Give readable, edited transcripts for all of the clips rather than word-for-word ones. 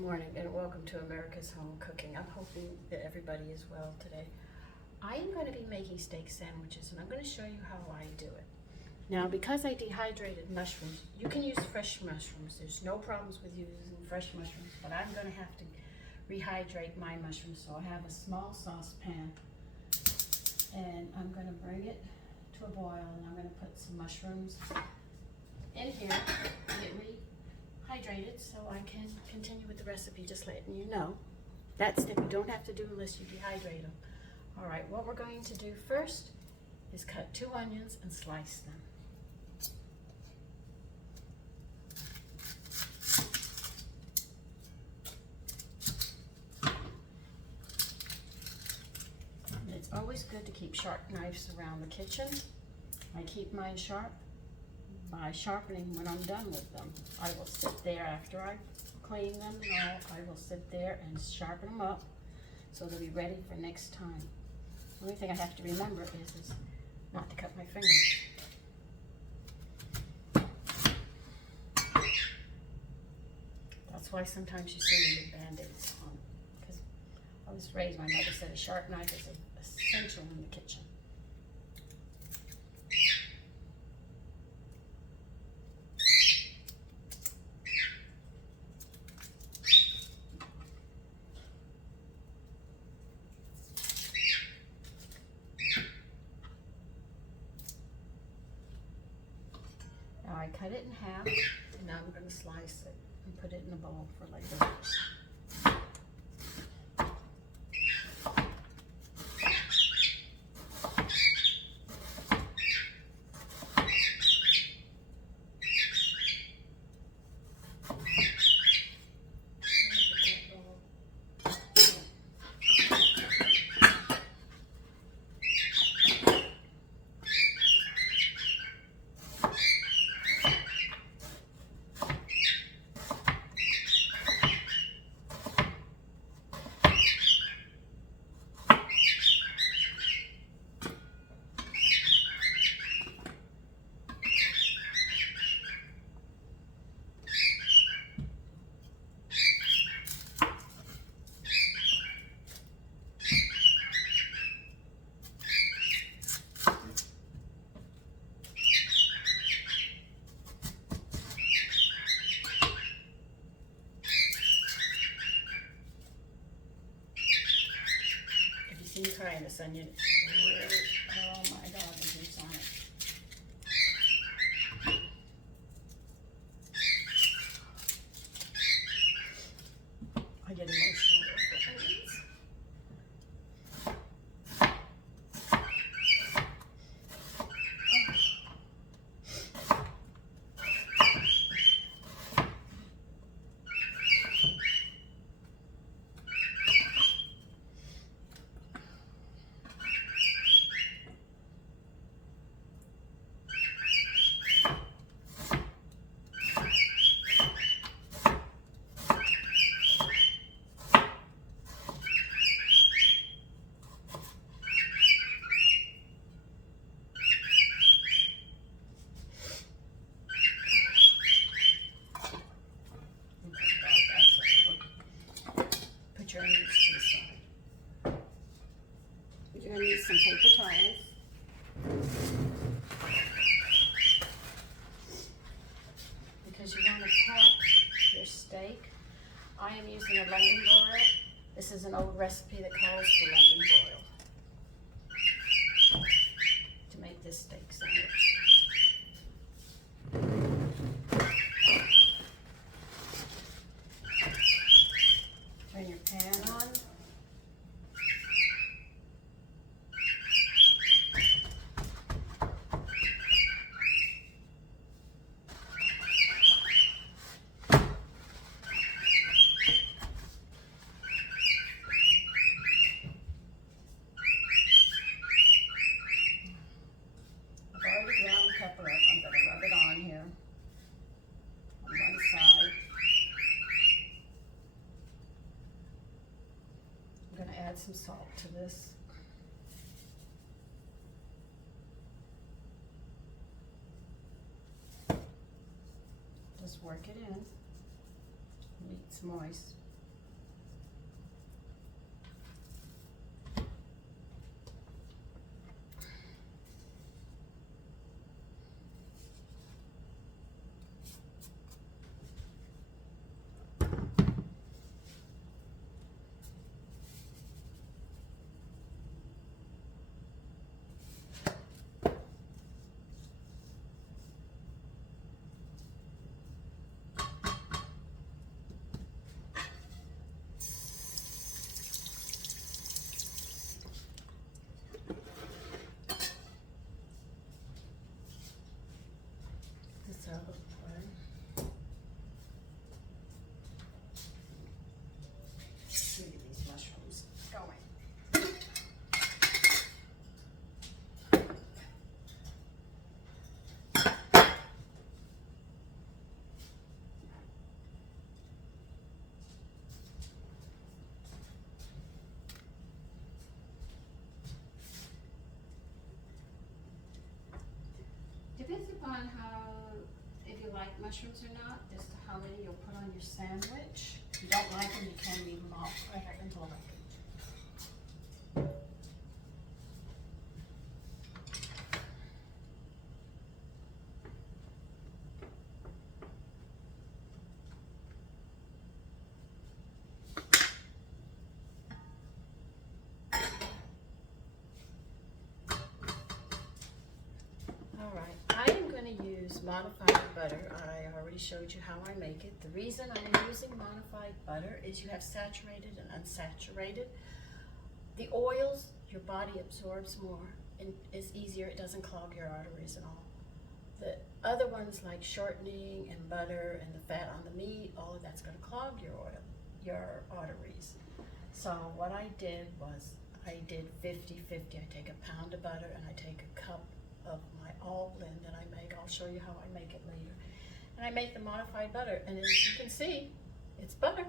morning and welcome to America's Home Cooking. I'm hoping that everybody is well today. I am going to be making steak sandwiches and I'm going to show you how I do it. Now, because I dehydrated mushrooms, you can use fresh mushrooms. There's no problems with using fresh mushrooms, but I'm going to have to rehydrate my mushrooms. So I have a small saucepan and I'm going to bring it to a boil and I'm going to put some mushrooms in here and get hydrated so I can continue with the recipe, just letting you know. That step you don't have to do unless you dehydrate them. All right, what we're going to do first is cut 2 onions and slice them. And it's always good to keep sharp knives around the kitchen. I keep mine sharp by sharpening when I'm done with them. I will sit there after I clean them and all, I will sit there and sharpen them up so they'll be ready for next time. The only thing I have to remember is not to cut my fingers. That's why sometimes you see me with Band-Aids on, because I was raised, my mother said a sharp knife is essential in the kitchen. I cut it in half, and now I'm going to slice it and put it in a bowl for later. You crying this onion. Oh my God, the juice on it. I get emotional with the onions. Put your onions to the side. You're going to need some paper towels. Because you want to pat your steak. I am using a London broil. This is an old recipe that calls for London broil to make this steak sandwich. Turn your pan on. I've already ground pepper up. I'm going to rub it on here on one side. I'm going to add some salt to this. Just work it in. It's moist. mushrooms or not, as to how many you'll put on your sandwich. If you don't like them, you can leave them off. I happen to like them. I am going to use modified butter. I already showed you how I make it. The reason I'm using modified butter is you have saturated and unsaturated. The oils, your body absorbs more and it's easier. It doesn't clog your arteries at all. The other ones like shortening and butter and the fat on the meat, all of that's going to clog your arteries. So what I did was I did 50-50. I take a pound of butter and I take a cup of my all blend that I make. I'll show you how I make it later. And I make the modified butter, and as you can see, it's butter.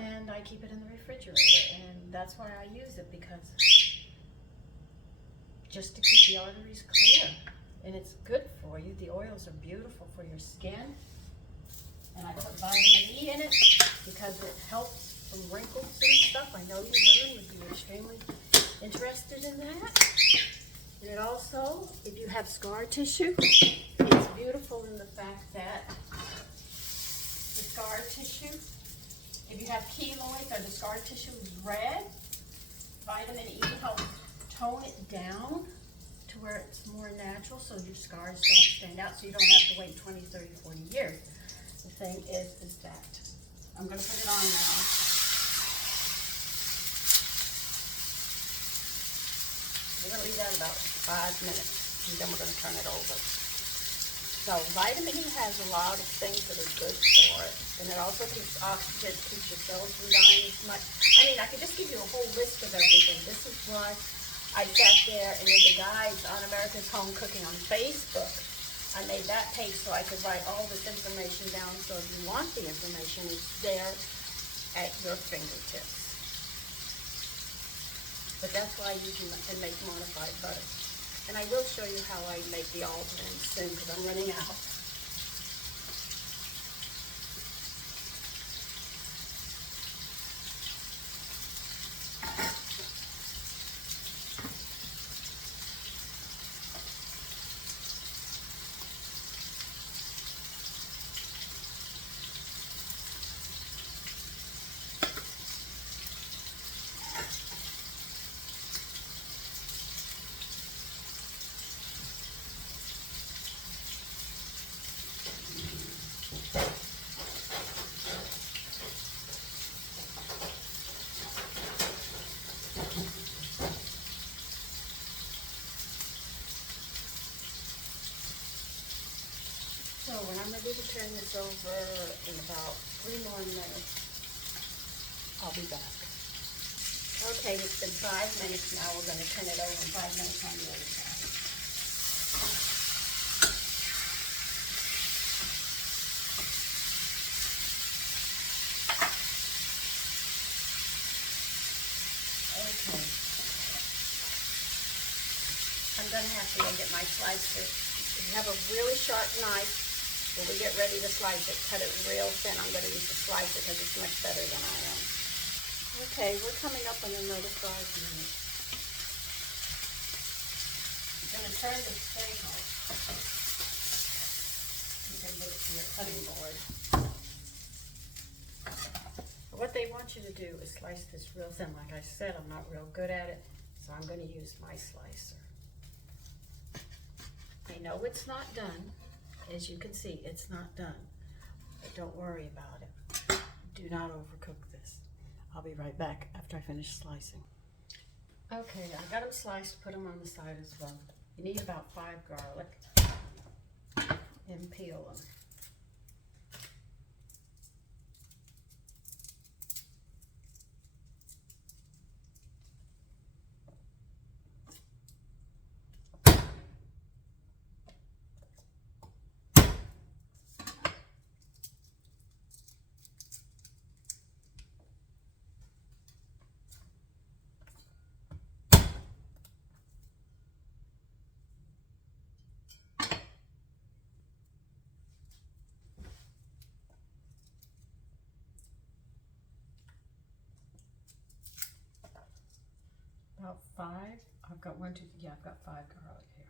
And I keep it in the refrigerator, and that's why I use it, because just to keep the arteries clear. And it's good for you. The oils are beautiful for your skin. And I put vitamin E in it because it helps from wrinkles and stuff. I know you women would be extremely interested in that. And it also, if you have scar tissue, it's beautiful in the fact that the scar tissue, if you have keloids or the scar tissue is red, vitamin E helps tone it down to where it's more natural so your scars don't stand out, so you don't have to wait 20, 30, 40 years. The thing is that I'm going to put it on now. We're going to leave that about 5 minutes, and then we're going to turn it over. So vitamin E has a lot of things that are good for it, and it also keeps oxygen, keeps your cells from dying as much. I mean, I could just give you a whole list of everything. This is why I sat there, and in the guides on America's Home Cooking on Facebook, I made that page so I could write all this information down, so if you want the information, it's there at your fingertips. But that's why I use and make modified butter. And I will show you how I make the all blend soon, because I'm running out. So when I'm ready to turn this over in about 3 more minutes, I'll be back. Okay, it's been 5 minutes now. We're going to turn it over in 5 minutes on the other side. Okay. I'm going to have to go get my slicer. If you have a really sharp knife, when we get ready to slice it, cut it real thin. I'm going to use the slicer because it's much better than I am. Okay, we're coming up on another 5 minutes. I'm going to turn the steak off. You can get it to your cutting board. What they want you to do is slice this real thin. Like I said, I'm not real good at it, so I'm going to use my slicer. I know it's not done. As you can see, it's not done. But don't worry about it. Do not overcook this. I'll be right back after I finish slicing. Okay, I got them sliced, put them on the side as well. You need about 5 garlic and peel them. got one, two, yeah, I've got 5 garlic here.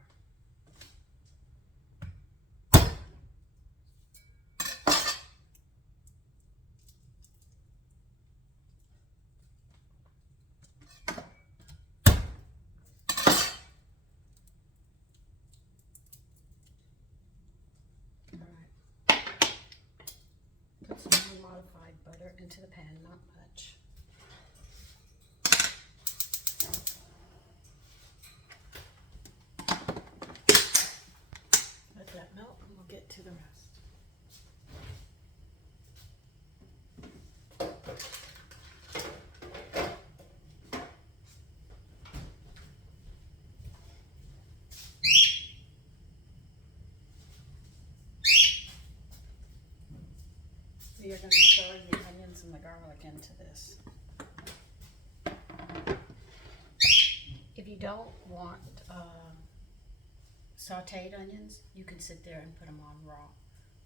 Put some unmodified butter into the pan, not much. Let that melt and we'll get to the rest. You're going to be throwing the onions and the garlic into this. If you don't want sauteed onions, you can sit there and put them on raw,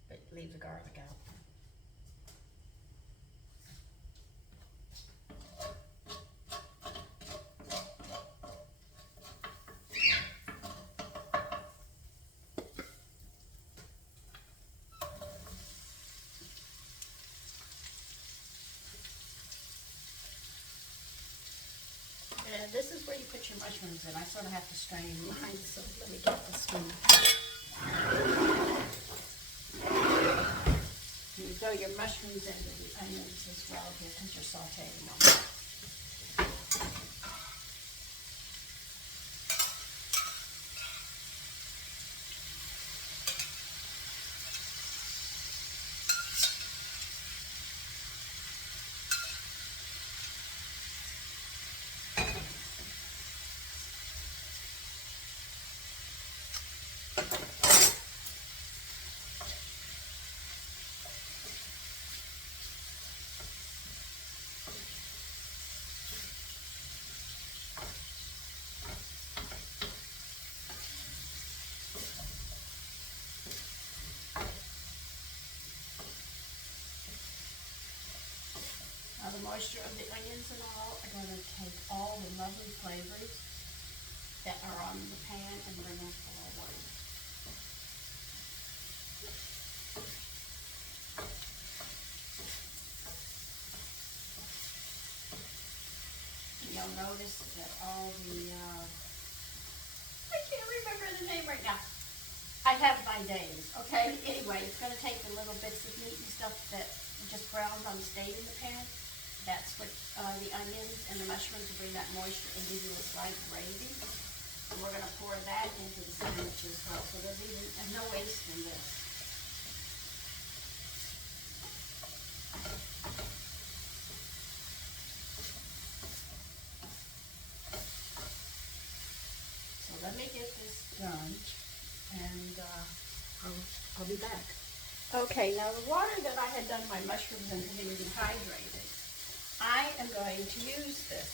but leave the garlic out. And this is where you put your mushrooms in. I sort of have to strain mine, so let me get the spoon. You throw your mushrooms into the onions as well here because you're sauteing them. Now the moisture of the onions and all are going to take all the lovely flavors that are on the pan and bring them forward. You'll notice that all the, I can't remember the name right now. I have my days, okay? Anyway, it's going to take the little bits of meat and stuff that just browned on stayed in the pan. That's what the onions and the mushrooms will bring that moisture and give you a slight gravy. And we're going to pour that into the sandwich as well. So there'll be no waste in this. So let me get this done and I'll be back. Okay, now the water that I had done my mushrooms in to be dehydrated, I am going to use this.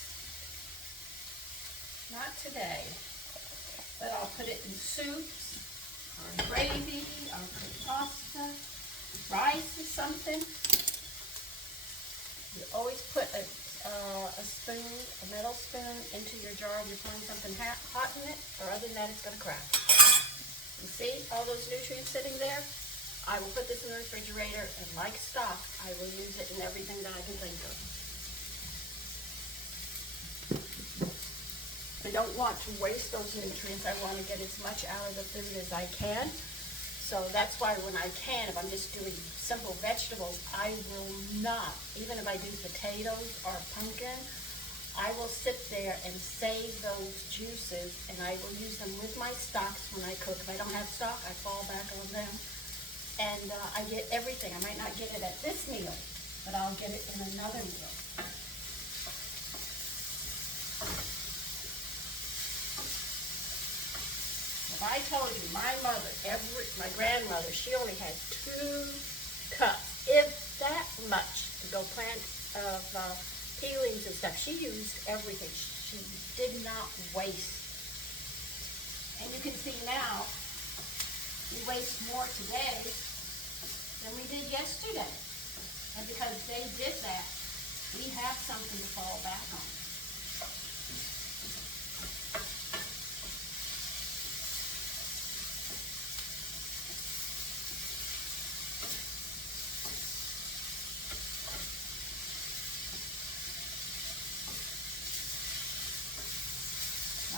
Not today, but I'll put it in soups or gravy, I'll put pasta, rice or something. You always put a spoon, a metal spoon, into your jar if you're pouring something hot in it, or other than that it's going to crack. You see all those nutrients sitting there? I will put this in the refrigerator, and like stock, I will use it in everything that I can think of. I don't want to waste those nutrients. I want to get as much out of the food as I can. So that's why when I can, if I'm just doing simple vegetables, I will not, even if I do potatoes or pumpkin, I will sit there and save those juices, and I will use them with my stocks when I cook. If I don't have stock, I fall back on them. And I get everything. I might not get it at this meal, but I'll get it in another meal. If I told you, my grandmother, she only had 2 cups, if that much, to go plant of peelings and stuff. She used everything. She did not waste. And you can see now, we waste more today than we did yesterday. And because they did that, we have something to fall back on.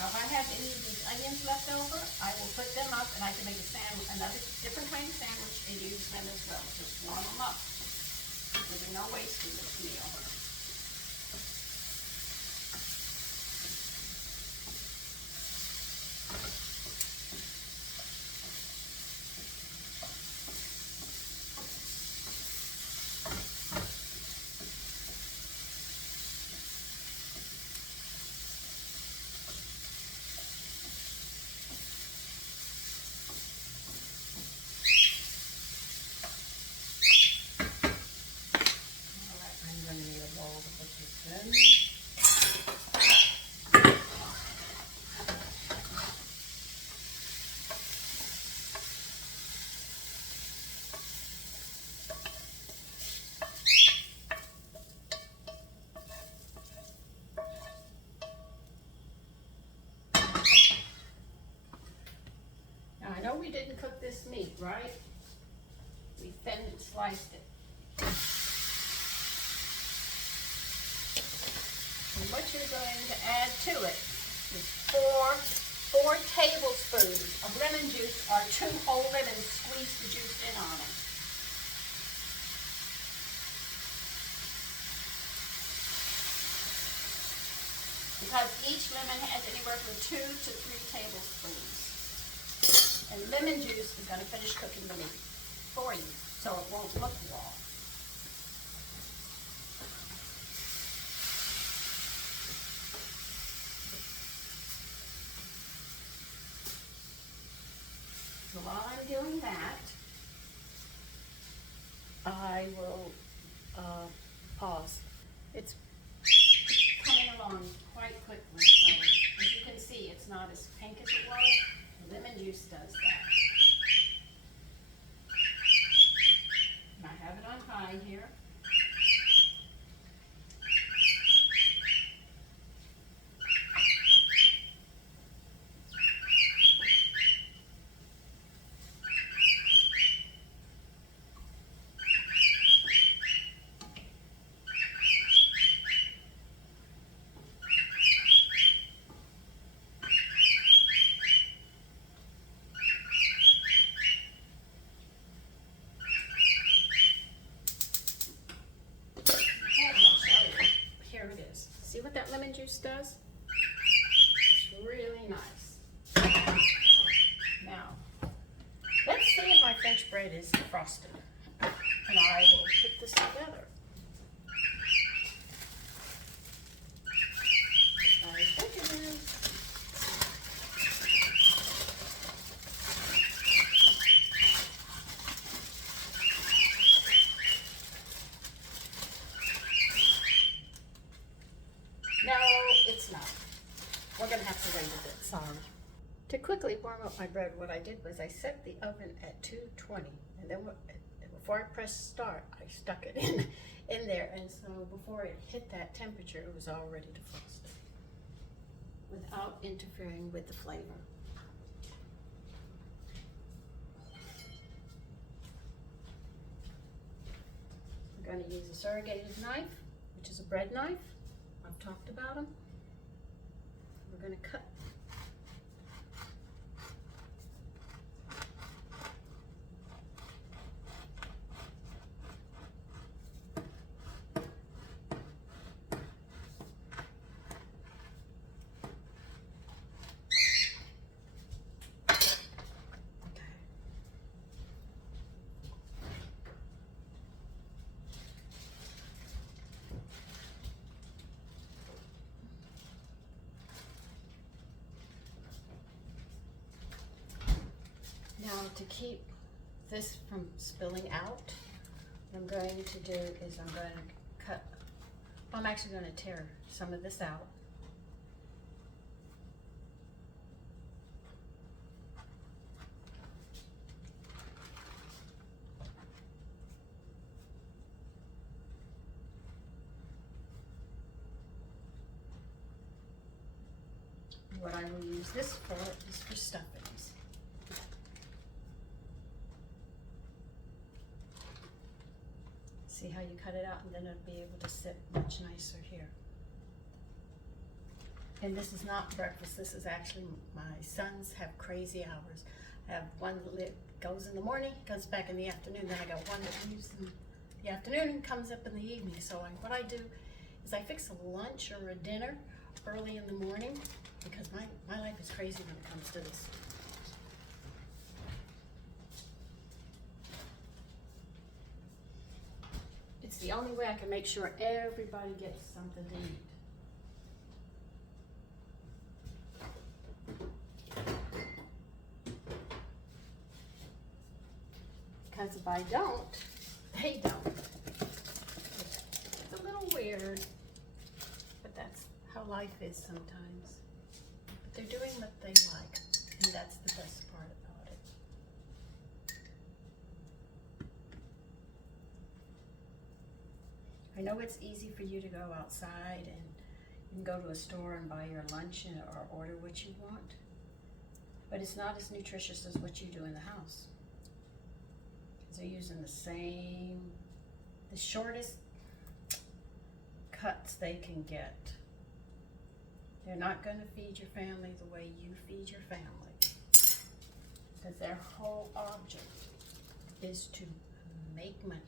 Now, if I have any of these onions left over, I will put them up and I can make a sandwich, another different kind of sandwich and use them as well. Just warm them up. There'll be no waste in this meal. I know we didn't cook this meat, right? We thin and sliced it. And what you're going to add to it is four tablespoons of lemon juice or 2 whole lemons. Squeeze the juice in on it. Because each lemon has anywhere from 2 to 3 tablespoons. And lemon juice is going to finish cooking the meat for you, so it won't look raw. So while I'm doing that, I will pause. It's coming along quite quickly, so as you can see, it's not as pink as it was. Lemon juice does that. And I have it on high here. See what that lemon juice does? It's really nice. Now, let's see if my French bread is frosted. And I will put this together. I think it is. No, it's not. We're going to have to wait a bit, sorry. To quickly warm up my bread, what I did was I set the oven at 220, and then before I pressed start, I stuck it in there, and so before it hit that temperature, it was all ready to frost it without interfering with the flavor. I'm going to use a surrogated knife, which is a bread knife. I've talked about them. We're going to cut. Now, to keep this from spilling out, what I'm going to do is I'm going to cut, I'm actually going to tear some of this out. What I will use this for is for stuffings. See how you cut it out, and then it'll be able to sit much nicer here. And this is not breakfast. This is actually, my sons have crazy hours. I have one that goes in the morning, goes back in the afternoon. Then I got one that leaves in the afternoon and comes up in the evening. So what I do is I fix a lunch or a dinner early in the morning, because my life is crazy when it comes to this. It's the only way I can make sure everybody gets something to eat. Because if I don't, they don't. It's a little weird, but that's how life is sometimes. But they're doing what they like, and that's the best part about it. I know it's easy for you to go outside and you can go to a store and buy your lunch or order what you want, but it's not as nutritious as what you do in the house. They're using the shortest cuts they can get. They're not going to feed your family the way you feed your family, because their whole object is to make money.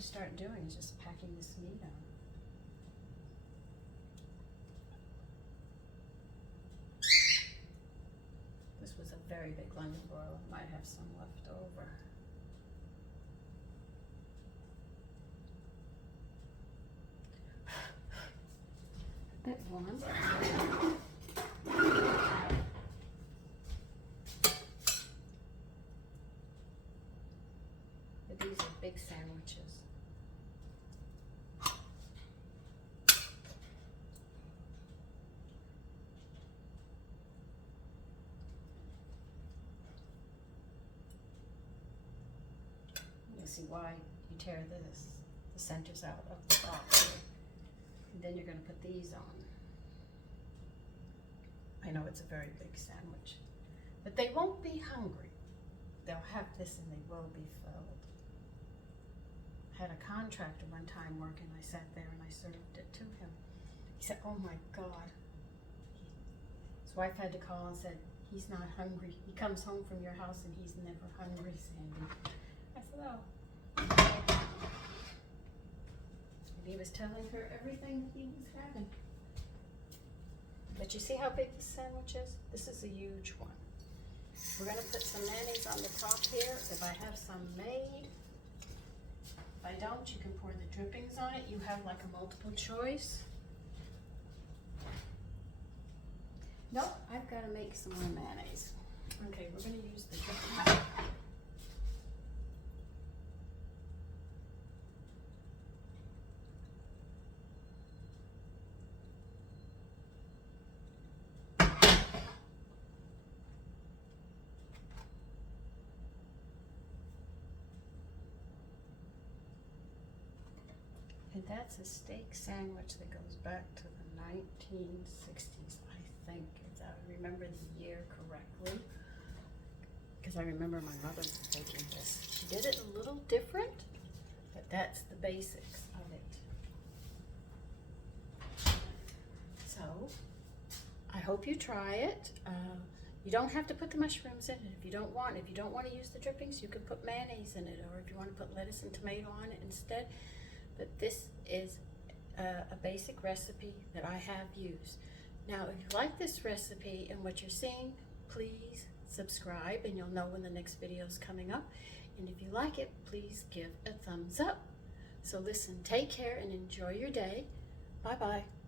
Start doing is just packing this meat on. This was a very big London broil. Might have some left over. A bit warm. But these are big sandwiches. See why you tear the centers out of the box here. And then you're going to put these on. I know it's a very big sandwich, but they won't be hungry. They'll have this and they will be filled. I had a contractor one time working. I sat there and I served it to him. He said, "Oh my God." His wife had to call and said, "He's not hungry. He comes home from your house and he's never hungry, Sandy." I said, "Oh." He was telling her everything he was having. But you see how big this sandwich is? This is a huge one. We're going to put some mayonnaise on the top here. If I have some made. If I don't, you can pour the drippings on it. You have like a multiple choice. Nope, I've got to make some more mayonnaise. Okay, we're going to use the drippings. And that's a steak sandwich that goes back to the 1960s, I think, if I remember the year correctly. Because I remember my mother making this. She did it a little different, but that's the basics of it. So, I hope you try it. You don't have to put the mushrooms in it if you don't want. If you don't want to use the drippings, you can put mayonnaise in it, or if you want to put lettuce and tomato on it instead. But this is a basic recipe that I have used. Now, if you like this recipe and what you're seeing, please subscribe and you'll know when the next video is coming up. And if you like it, please give a thumbs up. So listen, take care and enjoy your day. Bye-bye.